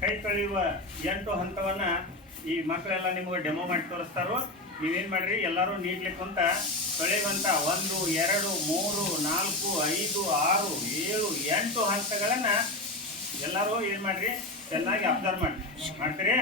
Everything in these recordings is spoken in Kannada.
ಕೈ ತೊಳೆಯುವ 8 ಹಂತವನ್ನ ಈ ಮಕ್ಕಳೆಲ್ಲ ನಿಮಗೆ ಡೆಮೋ ಮಾಡಿ ತೋರಿಸ್ತಾರೋ. ನೀವೇನು ಮಾಡ್ರಿ, ಎಲ್ಲರೂ ನೀಟ್ಲಿ ಕುಂತ ತೊಳೆಯುವಂಥ 1 2 3 4 5 6 7 8 ಹಂತಗಳನ್ನು ಎಲ್ಲರೂ ಏನು ಮಾಡ್ರಿ, ಚೆನ್ನಾಗಿ ಅಬ್ಸರ್ವ್ ಮಾಡ್ತೀರಿ.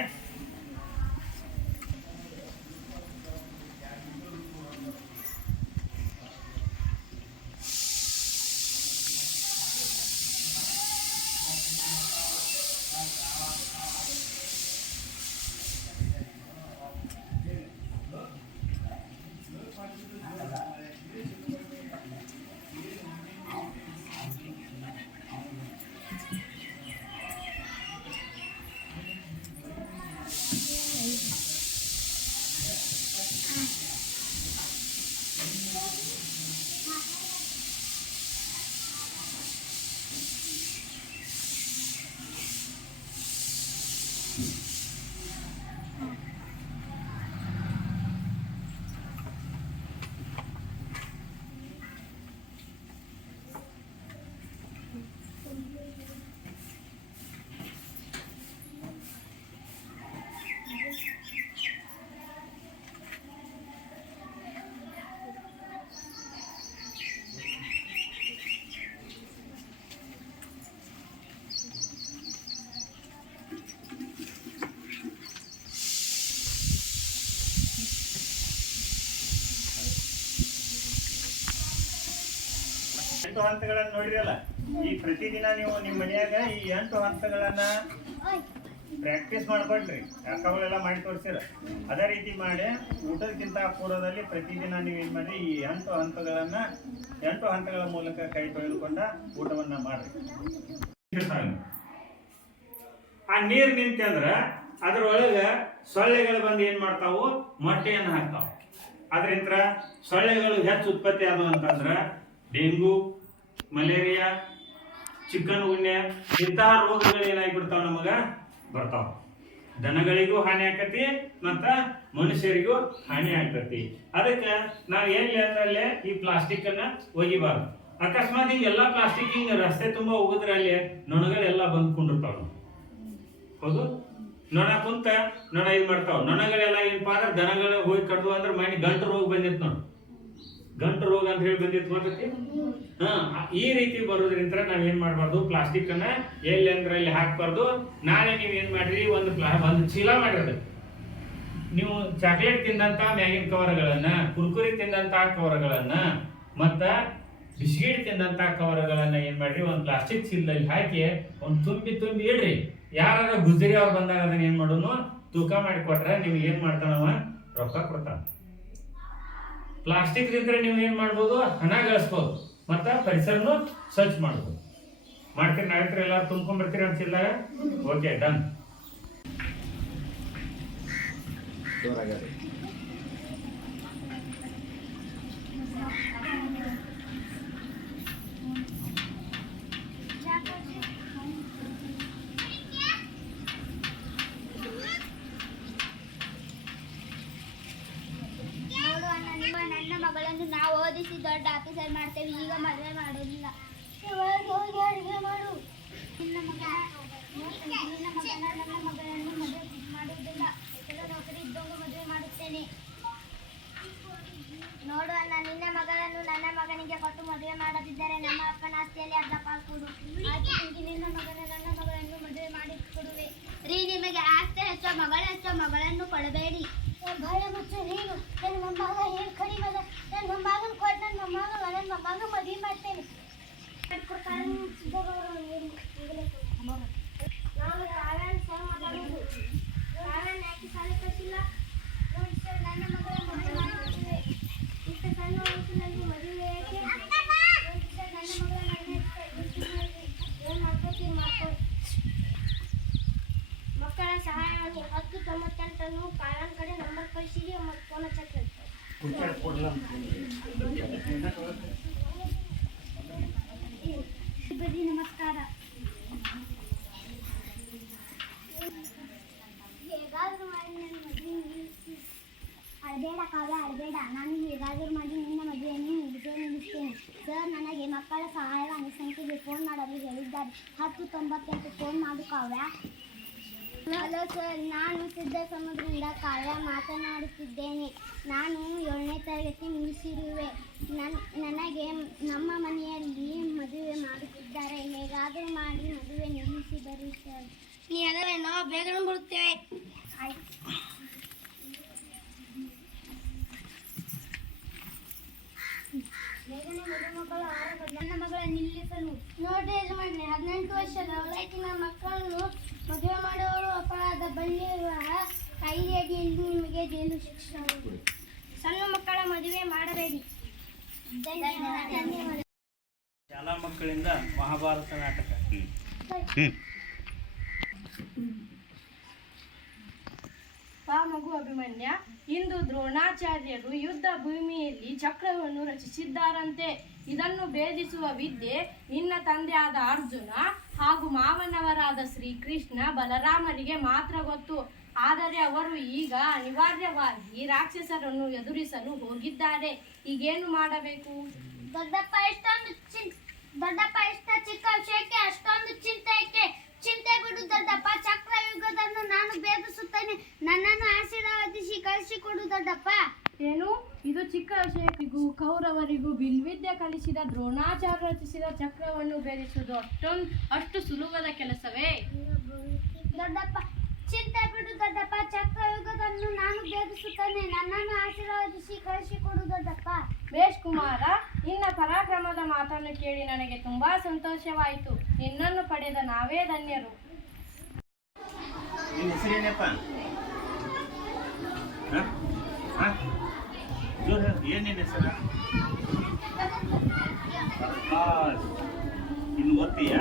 ಹಂತಗಳನ್ನು ನೋಡಿರಲ್ಲ, ಈ ಪ್ರತಿದಿನ ನೀವು ನಿಮ್ಮ ಮನೆಯಾಗ ಈ 8 ಹಂತಗಳನ್ನ ಪ್ರಾಕ್ಟೀಸ್ ಮಾಡ್ಕೊಳ್ರಿ. ಅಕ್ಕಗಳೆಲ್ಲ ಮಾಡಿ ತೋರಿಸಿರ. ಅದೇ ರೀತಿ ಮಾಡಿ ಊಟಕ್ಕಿಂತ ಪೂರ್ವದಲ್ಲಿ ಪ್ರತಿದಿನ ನೀವೇನು ಮಾಡಿ, ಈ 8 ಹಂತಗಳ ಮೂಲಕ ಕೈ ತೊಳೆದುಕೊಂಡ ಊಟವನ್ನ ಮಾಡ್ರಿ. ಆ ನೀರು ನಿಂತಂದ್ರ ಅದ್ರೊಳಗೆ ಸೊಳ್ಳೆಗಳು ಬಂದು ಏನ್ ಮಾಡ್ತಾವು, ಮೊಟ್ಟೆಯನ್ನು ಹಾಕ್ತಾವ. ಅದರಿಂದ ಸೊಳ್ಳೆಗಳು ಹೆಚ್ಚು ಉತ್ಪತ್ತಿ ಆದವು ಅಂತಂದ್ರ ಡೆಂಗು, ಮಲೇರಿಯಾ, ಚಿಕನ್ ಗುನ್ಯಾ ಇಂತಹ ರೋಗಗಳು ಏನಾಗಿಬಿಡ್ತಾವ, ನಮಗ ಬರ್ತಾವ. ದನಗಳಿಗೂ ಹಾನಿ ಆಕತಿ ಮತ್ತ ಮನುಷ್ಯರಿಗೂ ಹಾನಿ ಆಗ್ತತಿ. ಅದಕ್ಕೆ ನಾವ್ ಎಲ್ಲಿ ಅಂದ್ರಲ್ಲೇ ಈ ಪ್ಲಾಸ್ಟಿಕ್ ಅನ್ನ ಒಗಿಬಾರ್ದು. ಅಕಸ್ಮಾತ್ ಹಿಂಗ ಎಲ್ಲಾ ಪ್ಲಾಸ್ಟಿಕ್ ಹಿಂಗ ರಸ್ತೆ ತುಂಬಾ ಹೋಗುದ್ರಲ್ಲಿ ನೊಣಗಳೆಲ್ಲ ಬಂದ್ ಕುಂಡಿರ್ತಾವ. ಹೌದು, ನೊಣ ಕುಂತ ನೊಣ ಇದ್ ಮಾಡ್ತಾವ. ನೊಣಗಳೆಲ್ಲ ಏನಪ್ಪಾ ಅಂದ್ರೆ ದನಗಳು ಹೋಗಿ ಕಡ್ದು ಅಂದ್ರೆ ಮನೆ ಗಂಟು ರೋಗ ಬಂದಿತ್ತು ನೋಡಿ, ಗಂಟು ರೋಗ ಅಂತ ಹೇಳಿ ಬಂದಿತ್ತು ಬರ್ತೈತಿ. ಈ ರೀತಿ ಬರೋದ್ರಿಂದ ನಾವ್ ಏನ್ ಮಾಡ್ಬಾರ್ದು, ಪ್ಲಾಸ್ಟಿಕ್ ಅನ್ನ ಎಲ್ಲಿ ಅಂದ್ರೆ ಅಲ್ಲಿ ಹಾಕ್ಬಾರ್ದು. ನಾಳೆ ನೀವ್ ಏನ್ ಮಾಡ್ರಿ, ಒಂದು ಚೀಲ ಮಾಡಿರ್ಬೇಕು. ನೀವು ಚಾಕ್ಲೇಟ್ ತಿಂದಂತ ಮ್ಯಾಗಿನ ಕವರ್ಗಳನ್ನ, ಕುರ್ಕುರಿ ತಿಂದಂತ ಕವರ್ಗಳನ್ನ, ಮತ್ತ ಬಿಸ್ಕಿಟ್ ತಿಂದಂತ ಕವರ್ಗಳನ್ನ ಏನ್ ಮಾಡ್ರಿ, ಒಂದ್ ಪ್ಲಾಸ್ಟಿಕ್ ಚೀಲದಲ್ಲಿ ಹಾಕಿ ಒಂದ್ ತುಂಬಿ ಇಡ್ರಿ. ಯಾರು ಗುಜರಿ ಅವ್ರು ಬಂದಾಗ ಅದನ್ನ ಏನ್ ಮಾಡೋನು, ತೂಕ ಮಾಡಿ ಕೊಟ್ರೆ ನೀವು ಏನ್ ಮಾಡ್ತಾನವ, ರೊಕ್ಕ ಕೊಡ್ತಾನ. ಪ್ಲಾಸ್ಟಿಕ್ ಇದ್ರೆ ನೀವು ಏನ್ ಮಾಡ್ಬೋದು, ಹಣ ಗಳಿಸ್ಬೋದು, ಮತ್ತ ಪರಿಸರನು ಸ್ವಚ್ಛ ಮಾಡ್ಬೋದು. ಮಾಡ್ತೀರಿ, ನಾಳೆ ಎಲ್ಲಾರು ತುಂಬ್ಕೊಂಡ್ ಬರ್ತೀರಿ ಅನ್ಸಿಲ್ಲ? Okay, done. ನನ್ನ ಮಗಳನ್ನು ನಾವು ಓದಿಸಿ ದೊಡ್ಡ ಆಫೀಸರ್ ಮಾಡ್ತೇವೆ, ಈಗ ಮದುವೆ ಮಾಡೋದಿಲ್ಲ. ಅಡುಗೆ ಮಾಡು. ನಿನ್ನ ಮಗನ ನನ್ನ ಮಗಳನ್ನು ಮದುವೆ ಮಾಡುವುದಿಲ್ಲ. ಕೆಲವು ನೌಕರಿ ಇದ್ದವನು ಮದುವೆ ಮಾಡುತ್ತೇನೆ. ನೋಡು ಅಣ್ಣ, ನಿನ್ನ ಮಗಳನ್ನು ನನ್ನ ಮಗನಿಗೆ ಕೊಟ್ಟು ಮದುವೆ ಮಾಡದಿದ್ದರೆ ನಮ್ಮ ಅಪ್ಪನ ಆಸ್ತಿಯಲ್ಲಿ ಅರ್ಧ ಪಾಲು ಕೊಡು. ನಿನ್ನ ನನ್ನ ಮಗಳನ್ನು ಮದುವೆ ಮಾಡಿ ಕೊಡುವೆ. ರೀ, ನಿಮಗೆ ಆಸ್ತಿ ಹೆಚ್ಚೋ ಮಗಳು ಹೆಚ್ಚೋ, ಮಗಳನ್ನು ಕೊಡಬೇಡಿ. ಭಯ ಮುಚ್ಚು ನೀನು. ನನ್ನ ಮೊಮ್ಮಗ ಏನು ಕಡಿಮೆ ಅದ. ನನ್ನ ಮೊಮ್ಮಗನ ಕೊಟ್ಟು ನನ್ನ ಮೊಮ್ಮಗ ಮದುವೆ ಮಾಡ್ತೇನೆ. ನಾನು ಕಾವ್ಯಾನ ಸಹ ಮಾತಾಡೋದು. ಕಾವ್ಯಾನ ಯಾಕೆ ಶಾಲೆ ಕಳಿಸಿಲ್ಲ? ನೋಡಿ ಸರ್, ನನ್ನ ಮಗಳ ಮದುವೆ ಮಾಡುತ್ತೇವೆ. ಇಷ್ಟ ಸಣ್ಣ ವಯಸ್ಸಿನಲ್ಲಿ ಮದುವೆ ಯಾಕೆ? ನೋಡಿ ಸರ್, ನನ್ನ ಮಗಳ ಏನು ಮಾಡ್ಕೋತೀವಿ ಮಾಡ್ಕೊಳ್ಳಿ. ಮಕ್ಕಳ ಸಹಾಯವಾಣಿ 1098 ಕಾವ್ಯಾನ ಕಡೆ ನಂಬರ್ ಕಳಿಸಿರಿ ಮತ್ತು ಫೋನ್ ಹಚ್ಚಕ್ಕೆ ಹೇಳ್ತಾರೆ. ನಮಸ್ಕಾರ. ಹೇಗಾದ್ರೂ ಮಾಡಿ ನನ್ನ ಮದುವೆ ನಿಲ್ಲಿಸಿ. ಅಳಬೇಡ ಕಾವ್ಯ, ಅಳಬೇಡ. ನಾನು ಹೇಗಾದ್ರೂ ಮಾಡಿ ನಿನ್ನ ಮದುವೆಯನ್ನು ನಿಲ್ಲಿಸ್ತೇನೆ. ಸರ್, ನನಗೆ ಮಕ್ಕಳ ಸಹಾಯವಾಣಿ ಸಂಖ್ಯೆಗೆ ಫೋನ್ ಮಾಡಲು ಹೇಳಿದ್ದಾರೆ. 1098 ಫೋನ್ ಮಾಡು ಕಾವ್ಯ. ಹಲೋ ಸರ್, ನಾನು ಸಿದ್ದಸಮುದ್ರದಿಂದ ಕಾವ್ಯ ಮಾತನಾಡುತ್ತಿದ್ದೇನೆ. ನಾನು 7ನೇ ತರಗತಿ ಮುಗಿಸಿರುವೆ. ನನಗೆ ನಮ್ಮ ಮನೆಯಲ್ಲಿ ಮದುವೆ ಮಾಡುತ್ತಿದ್ದಾರೆ. ಹೇಗಾದರೂ ಮಾಡಿ ಮದುವೆ ನಿಲ್ಲಿಸಿ ಬರಿ ಸರ್. ನೀ ಅದರ ನಾವು ಬೇಗನೆ ಬರುತ್ತೇವೆ. ಆಯ್ತು. ಬೇಗನೆ ಮದುಮಕ್ಕಳು ನನ್ನ ಮಗಳ ನಿಲ್ಲಿಸಲು ನೋಡ್ರಿ ಯಜಮಾನ್ರೆ, 18 ವರ್ಷದ ಅವಲೈಕಿನ ಮಕ್ಕಳನ್ನು ಮದುವೆ ಮಾಡುವವರು ಅಪರಾಧ. ಬಾಲ್ಯವಿವಾಹ ಕಾಯ್ದೆ ಅಡಿಯಲ್ಲಿ ನಿಮಗೆ ಜೈಲು ಶಿಕ್ಷೆ. ಸಣ್ಣ ಮಕ್ಕಳ ಮದುವೆ ಮಾಡಬೇಡಿ. ಧನ್ಯವಾದ. ಶಾಲಾ ಮಕ್ಕಳಿಂದ ಮಹಾಭಾರತ ನಾಟಕ. ಮಗು ಅಭಿಮನ್ಯ, ಇಂದು ದ್ರೋಣಾಚಾರ್ಯರು ಯುದ್ಧ ಭೂಮಿಯಲ್ಲಿ ಚಕ್ರವನ್ನು ರಚಿಸಿದ್ದಾರಂತೆ. ಇದನ್ನು ಭೇದಿಸುವ ವಿದ್ಯೆ ನಿನ್ನ ತಂದೆಯಾದ ಅರ್ಜುನ ಹಾಗೂ ಮಾವನವರಾದ ಶ್ರೀಕೃಷ್ಣ ಬಲರಾಮರಿಗೆ ಮಾತ್ರ ಗೊತ್ತು. ಆದರೆ ಅವರು ಈಗ ಅನಿವಾರ್ಯವಾಗಿ ರಾಕ್ಷಸರನ್ನು ಎದುರಿಸಲು ಹೋಗಿದ್ದಾರೆ. ಈಗೇನು ಮಾಡಬೇಕು? ದೊಡ್ಡಪ್ಪ ಇಷ್ಟ ಚಿಕ್ಕ ವಿಷಯಕ್ಕೆ ಅಷ್ಟೊಂದು ಚಿಂತೆ ಬಿಡು ದೊಡ್ಡಪ್ಪ. ಚಕ್ರಯುಗದನ್ನು ನಾನು ಭೇದಿಸುತ್ತೇನೆ. ನನ್ನನ್ನು ಆಶೀರ್ವದಿಸಿ ಕಳಿಸಿಕೊಡು ದೊಡ್ಡಪ್ಪ. ಏನು ಇದು? ಚಿಕ್ಕ ವಿಷಯಕ್ಕೂ ಕೌರವರಿಗೂ ಬಿಲ್ವಿದ್ಯೆ ಕಲಿಸಿದ ದ್ರೋಣಾಚಾರ್ಯ ರಚಿಸಿದ ಚಕ್ರವನ್ನು ಭೇದಿಸುವುದು ಅಷ್ಟು ಸುಲಭದ ಕೆಲಸವೇ? ದೊಡ್ಡಪ್ಪ ಚಿಂತೆ ಬಿಡು ದೊಡ್ಡಪ್ಪ. ಚಕ್ರಯುಗದನ್ನು ನಾನು ಭೇದಿಸುತ್ತೇನೆ. ನನ್ನನ್ನು ಆಶೀರ್ವದಿಸಿ ಕಳಿಸಿಕೊಡು ದೊಡ್ಡಪ್ಪ. ಬೇಷ್ ಕುಮಾರ, ನಿನ್ನ ಪರಾಕ್ರಮದ ಮಾತನ್ನು ಕೇಳಿ ನನಗೆ ತುಂಬಾ ಸಂತೋಷವಾಯಿತು. ನಿನ್ನನ್ನು ಪಡೆದ ನಾವೇ ಧನ್ಯರು. ನಿನ್ನ ಹೆಸರೇನಪ್ಪ? ಏನ್ ನಿನ್ನ ಹೆಸರ? ಇನ್ನು ಓದ್ತೀಯ?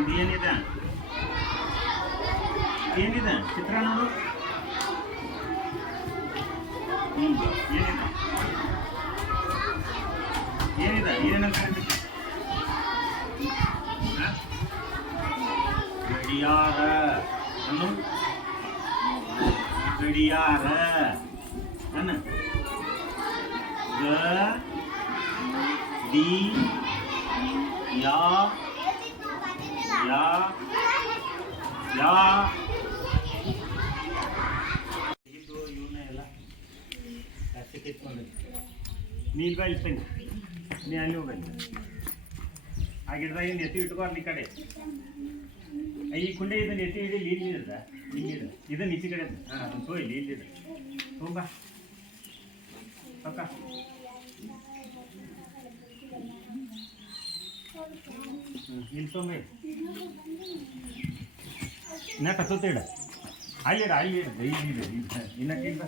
ಇದೇನಿದೆ? ಏನಿದೆ ಚಿತ್ರ ನೋಡು. ಏನಿದೆ ಏನಿದೆ ಏನಂತ ಹೇಳ್ತಿದ್ದೆ? ಗಡಿಯಾರ ಅನ್ನು ಗಡಿಯಾರ ಅನ್ನ ಗ ಡಿ ಯಾ ಯಾ ಯಾ ಇದು ಇವನ್ನ ಎಲ್ಲ ಜಾಸ್ತಿ ಕಿತ್ಕೊಂಡು ನೀನು ಬಾ ಇಲ್ಲಿ ತಂಗಿ, ನೀ ಅಲ್ಲಿ ಹೋಗಲ್ಲ ಆ ಗಿಡದಾಗಿಂದ ಎತ್ತಿ ಇಟ್ಕೊ ಅಲ್ಲಿ ಕಡೆ. ಈ ಕುಂಡೆ ಇದನ್ನ ಎತ್ತಿ ಹಿಡಿ ಇಲ್ಲಿದೆ ಇಲ್ಲಿದೆ ಇದನ್ನ ಈಚೆ ಕಡೆ ಹಾಂ ಅದನ್ನು ತೋ ಇಲ್ಲಿ ಇಲ್ಲಿದೆ ತುಂಬ ಅಕ್ಕ ಇಲ್ಲಿ ತೊಂಬ ಇನ್ನ ಕತ್ತೋತಿಡ ಅಲ್ಲಿಡ ಅಲ್ಲಿಡ ಇಲ್ಲಿದೆ ಇನ್ನಕ್ಕಿಂತ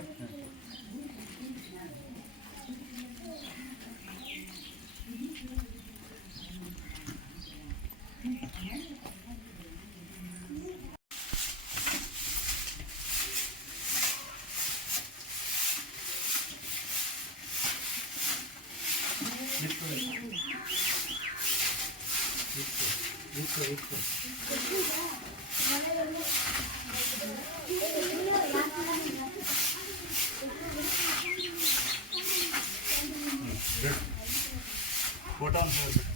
ಫೋಟೋ ಅಂತ ಹೇಳ್ಬಿಟ್ಟು